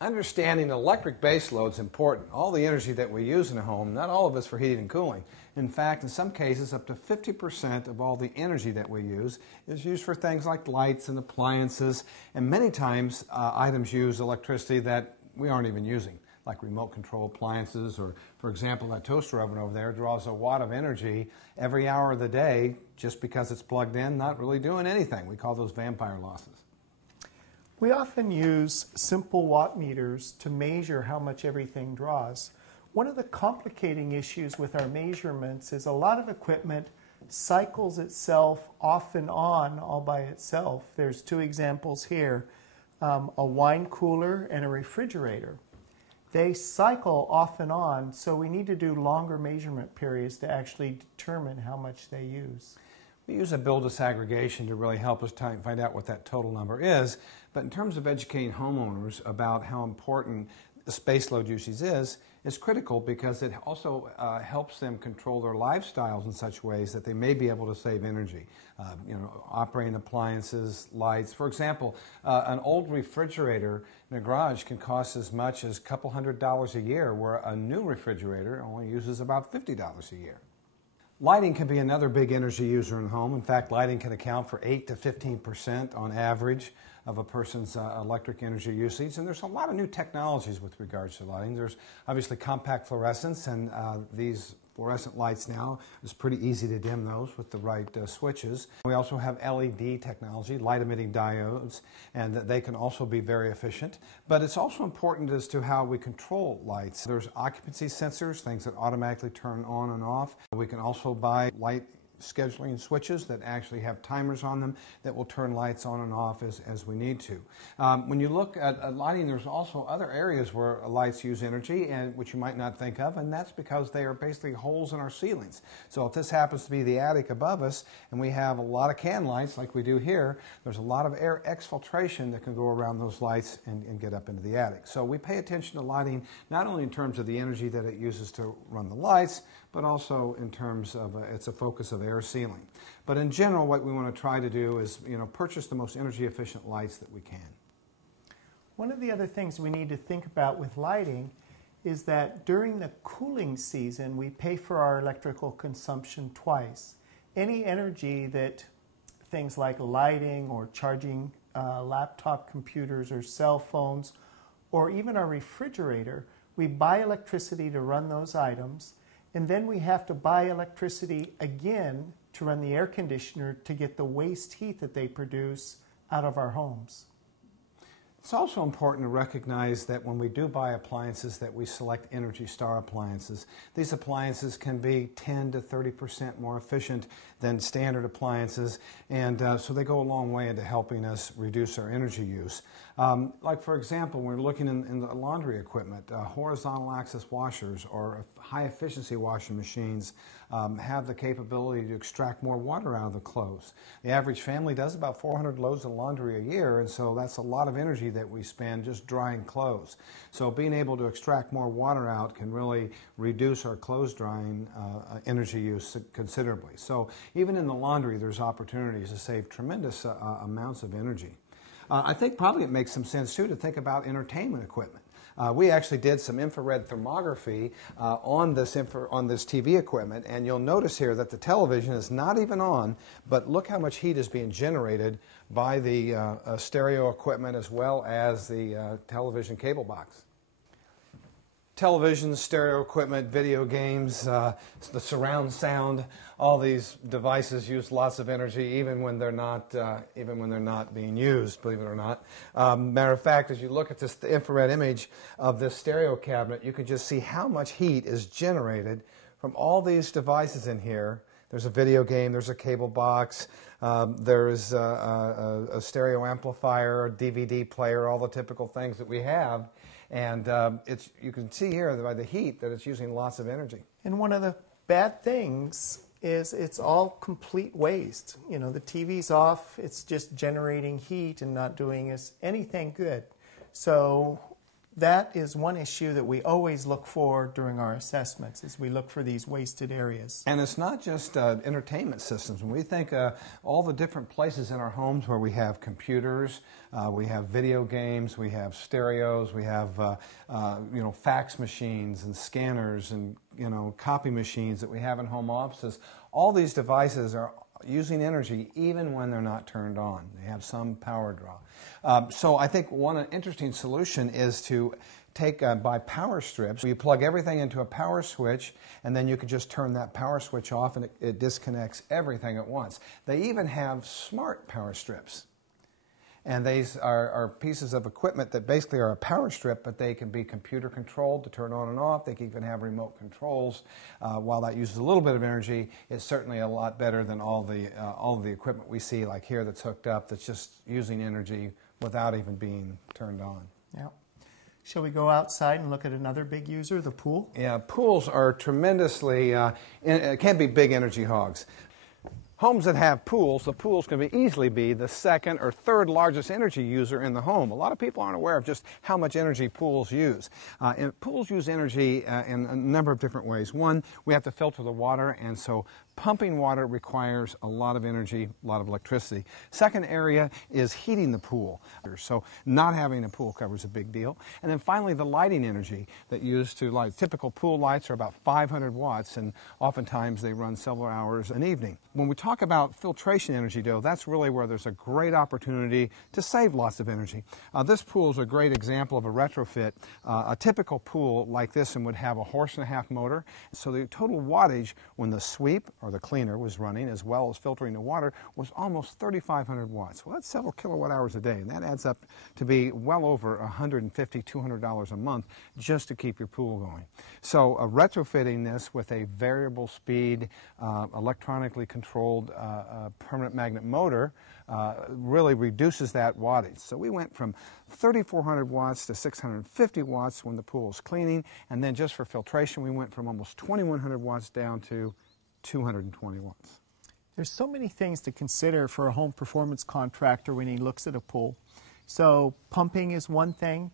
Understanding electric base load is important. All the energy that we use in a home, not all of it's for heating and cooling. In fact, in some cases, up to 50% of all the energy that we use is used for things like lights and appliances, and many times items use electricity that we aren't even using, like remote control appliances, or for example, that toaster oven over there draws a watt of energy every hour of the day just because it's plugged in, not really doing anything. We call those vampire losses. We often use simple watt meters to measure how much everything draws. One of the complicating issues with our measurements is a lot of equipment cycles itself off and on all by itself. There's two examples here, a wine cooler and a refrigerator. They cycle off and on, so we need to do longer measurement periods to actually determine how much they use. We use a bill disaggregation to really help us find out what that total number is. But in terms of educating homeowners about how important space load usage is critical because it also helps them control their lifestyles in such ways that they may be able to save energy. Operating appliances, lights. For example, an old refrigerator in a garage can cost as much as a couple $100s a year, where a new refrigerator only uses about $50 a year. Lighting can be another big energy user in the home. In fact, lighting can account for 8 to 15% on average of a person's electric energy usage. And there's a lot of new technologies with regards to lighting. There's obviously compact fluorescence, and these fluorescent lights now, it's pretty easy to dim those with the right switches. We also have LED technology, light-emitting diodes, and they can also be very efficient. But it's also important as to how we control lights. There's occupancy sensors, things that automatically turn on and off. We can also buy light scheduling switches that actually have timers on them that will turn lights on and off as we need to. When you look at lighting, there's also other areas where lights use energy, and which you might not think of, and that's because they are basically holes in our ceilings. So if this happens to be the attic above us and we have a lot of can lights like we do here, there's a lot of air exfiltration that can go around those lights and get up into the attic. So we pay attention to lighting not only in terms of the energy that it uses to run the lights, but also in terms of it's a focus of air sealing. But in general, what we want to try to do is purchase the most energy efficient lights that we can. One of the other things we need to think about with lighting is that during the cooling season, we pay for our electrical consumption twice. Any energy that things like lighting or charging laptop computers or cell phones, or even our refrigerator, we buy electricity to run those items, and then we have to buy electricity again to run the air conditioner to get the waste heat that they produce out of our homes. It's also important to recognize that when we do buy appliances that we select Energy Star appliances. These appliances can be 10 to 30% more efficient than standard appliances, and so they go a long way into helping us reduce our energy use. Like for example, when we're looking in the laundry equipment, horizontal axis washers or high efficiency washing machines have the capability to extract more water out of the clothes. The average family does about 400 loads of laundry a year, and so that's a lot of energy that we spend just drying clothes. So being able to extract more water out can really reduce our clothes drying energy use considerably. So even in the laundry, there's opportunities to save tremendous amounts of energy. I think probably it makes some sense too to think about entertainment equipment. We actually did some infrared thermography on this TV equipment, and you'll notice here that the television is not even on, but look how much heat is being generated by the stereo equipment as well as the television cable box. Television, stereo equipment, video games, the surround sound, all these devices use lots of energy even when they're not being used, believe it or not. Matter of fact, as you look at this infrared image of this stereo cabinet, you can just see how much heat is generated from all these devices in here. There's a video game, there's a cable box, there's a stereo amplifier, a DVD player, all the typical things that we have. And you can see here by the heat that it's using lots of energy. And one of the bad things is it's all complete waste. The TV's off, it's just generating heat and not doing us anything good. So that is one issue that we always look for during our assessments, is we look for these wasted areas. And it's not just entertainment systems. When we think all the different places in our homes where we have computers, we have video games, we have stereos, we have fax machines and scanners and copy machines that we have in home offices. All these devices are using energy even when they're not turned on. They have some power draw. So I think one interesting solution is to take buy power strips. You plug everything into a power switch, and then you can just turn that power switch off, and it disconnects everything at once. They even have smart power strips. And these are pieces of equipment that basically are a power strip, but they can be computer controlled to turn on and off. They can even have remote controls. While that uses a little bit of energy, it's certainly a lot better than all of the equipment we see, like here, that's hooked up, that's just using energy without even being turned on. Yeah. Shall we go outside and look at another big user, the pool? Yeah, pools are tremendously, can be big energy hogs. Homes that have pools, the pools can easily be the second or third largest energy user in the home. A lot of people aren't aware of just how much energy pools use. And pools use energy in a number of different ways. One, we have to filter the water, and so pumping water requires a lot of energy, a lot of electricity. Second area is heating the pool. So not having a pool cover is a big deal. And then finally, the lighting energy that used to light. Typical pool lights are about 500 watts, and oftentimes they run several hours an evening. When we talk about filtration energy, though, that's really where there's a great opportunity to save lots of energy. This pool is a great example of a retrofit. A typical pool like this would have a 1.5 horse motor. So the total wattage when the sweep or the cleaner was running, as well as filtering the water, was almost 3,500 watts. Well, that's several kilowatt hours a day, and that adds up to be well over $150, $200 a month just to keep your pool going. So retrofitting this with a variable speed, electronically controlled permanent magnet motor really reduces that wattage. So we went from 3,400 watts to 650 watts when the pool was cleaning, and then just for filtration we went from almost 2,100 watts down to 220 watts. There's so many things to consider for a home performance contractor when he looks at a pool. So pumping is one thing.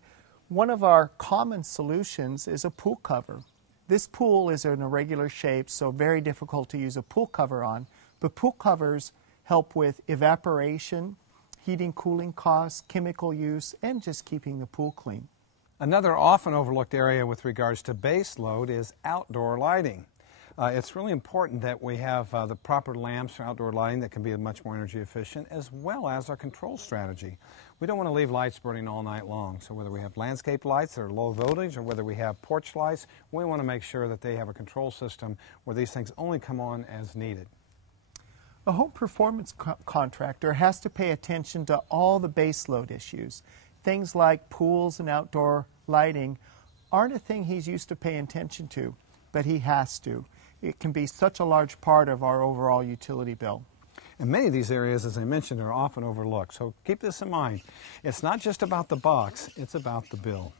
One of our common solutions is a pool cover. This pool is in a regular shape, so very difficult to use a pool cover on, but pool covers help with evaporation, heating, cooling costs, chemical use, and just keeping the pool clean. Another often overlooked area with regards to base load is outdoor lighting. It's really important that we have the proper lamps for outdoor lighting that can be much more energy efficient, as well as our control strategy. We don't want to leave lights burning all night long, so whether we have landscape lights that are low voltage or whether we have porch lights, we want to make sure that they have a control system where these things only come on as needed. A home performance contractor has to pay attention to all the base load issues. Things like pools and outdoor lighting aren't a thing he's used to paying attention to, but he has to. It can be such a large part of our overall utility bill. And many of these areas, as I mentioned, are often overlooked. So keep this in mind. It's not just about the box, it's about the bill.